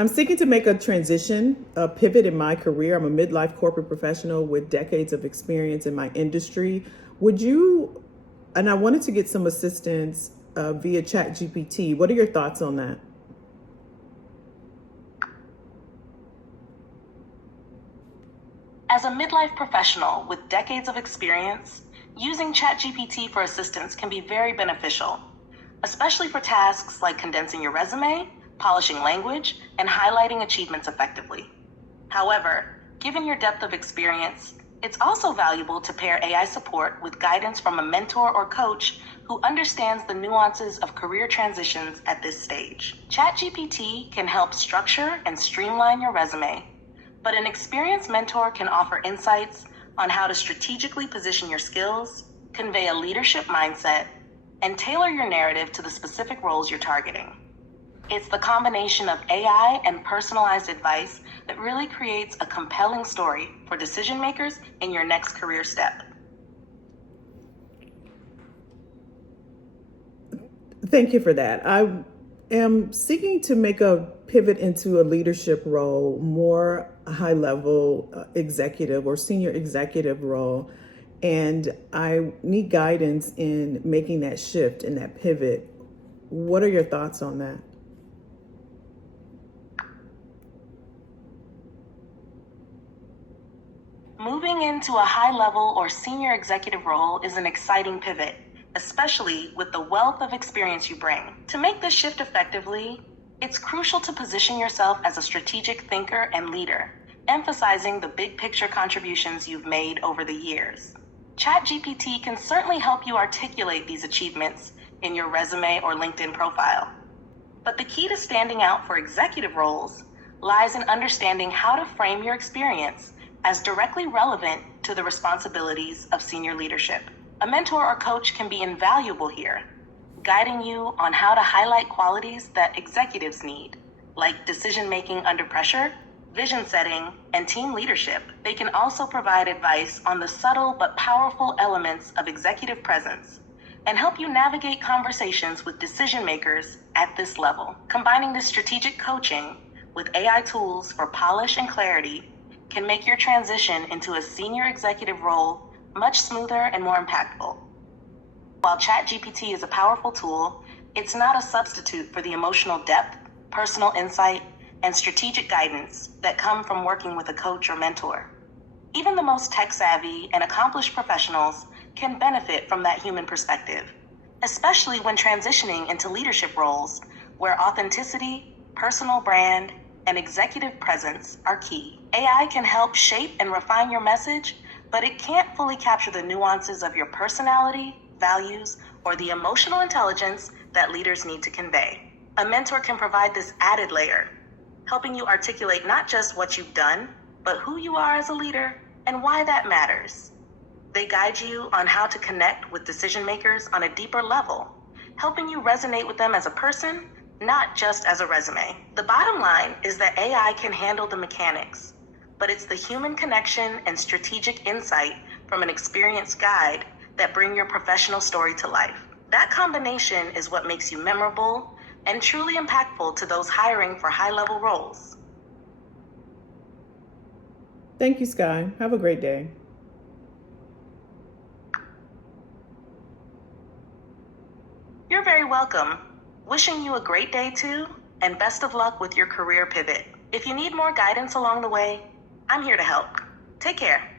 I'm seeking to make a transition, a pivot in my career. I'm a midlife corporate professional with decades of experience in my industry. Would you, and I wanted to get some assistance via ChatGPT. What are your thoughts on that? As a midlife professional with decades of experience, using ChatGPT for assistance can be very beneficial, especially for tasks like condensing your resume, polishing language, and highlighting achievements effectively. However, given your depth of experience, it's also valuable to pair AI support with guidance from a mentor or coach who understands the nuances of career transitions at this stage. ChatGPT can help structure and streamline your resume, but an experienced mentor can offer insights on how to strategically position your skills, convey a leadership mindset, and tailor your narrative to the specific roles you're targeting. It's the combination of AI and personalized advice that really creates a compelling story for decision makers in your next career step. Thank you for that. I am seeking to make a pivot into a leadership role, more high level executive or senior executive role. And I need guidance in making that shift and that pivot. What are your thoughts on that? Moving into a high-level or senior executive role is an exciting pivot, especially with the wealth of experience you bring. To make this shift effectively, it's crucial to position yourself as a strategic thinker and leader, emphasizing the big picture contributions you've made over the years. ChatGPT can certainly help you articulate these achievements in your resume or LinkedIn profile. But the key to standing out for executive roles lies in understanding how to frame your experience as directly relevant to the responsibilities of senior leadership. A mentor or coach can be invaluable here, guiding you on how to highlight qualities that executives need, like decision-making under pressure, vision setting, and team leadership. They can also provide advice on the subtle but powerful elements of executive presence and help you navigate conversations with decision makers at this level. Combining this strategic coaching with AI tools for polish and clarity can make your transition into a senior executive role much smoother and more impactful. While ChatGPT is a powerful tool, it's not a substitute for the emotional depth, personal insight, and strategic guidance that come from working with a coach or mentor. Even the most tech-savvy and accomplished professionals can benefit from that human perspective, especially when transitioning into leadership roles where authenticity, personal brand, and executive presence are key. AI can help shape and refine your message, but it can't fully capture the nuances of your personality, values, or the emotional intelligence that leaders need to convey. A mentor can provide this added layer, helping you articulate not just what you've done, but who you are as a leader and why that matters. They guide you on how to connect with decision makers on a deeper level, helping you resonate with them as a person, not just as a resume. The bottom line is that AI can handle the mechanics, but it's the human connection and strategic insight from an experienced guide that bring your professional story to life. That combination is what makes you memorable and truly impactful to those hiring for high-level roles. Thank you, Sky. Have a great day. You're very welcome. Wishing you a great day too, and best of luck with your career pivot. If you need more guidance along the way, I'm here to help. Take care.